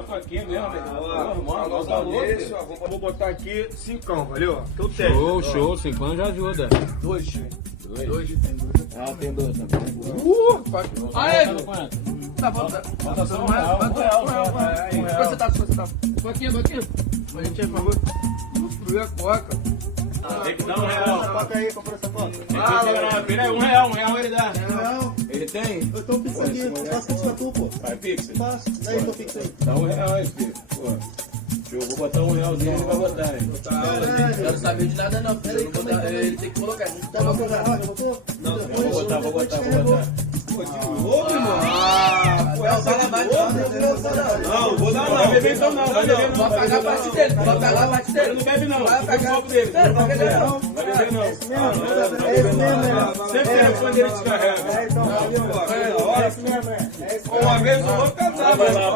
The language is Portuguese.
Papo aqui mesmo, velho. Vou botar aqui 5, valeu? Tudo Show, 5 já ajuda. Dois. Ela tem 2 também. Aê! Tá bom, tá. Bota só Mais, R$1. Você tá. Pouquinho. A gente, por favor. Destruir a coca. Tem que dar R$1. Paga aí, comprou essa coca. Ele é R$1 ele dá. Ele tem? Eu tô pix aqui, eu faço pix pra tu, pô. Vai, Pix. Faço, daí tô pix aí. Dá R$1 aí, filho. Pô. Eu vou botar R$1, ele vai botar, hein? Eu não sabia de nada não. Ele tem que colocar. Tá bom, já botou? Não, vou botar. Pô, de novo, irmão? Fala mais, Não, vou dar Não vai beber então não, vai beber não. Vai pagar a parte dele, vai pagar a parte Ele dele. não bebe não, Vai o pagar. copo dele. Não vai beber não. Vai beber não. É esse mesmo, Sempre tem quando ele descarrega. então, valeu. Pô, É esse mesmo, é. É esse mesmo. uma vez eu vou casar, Vai lá.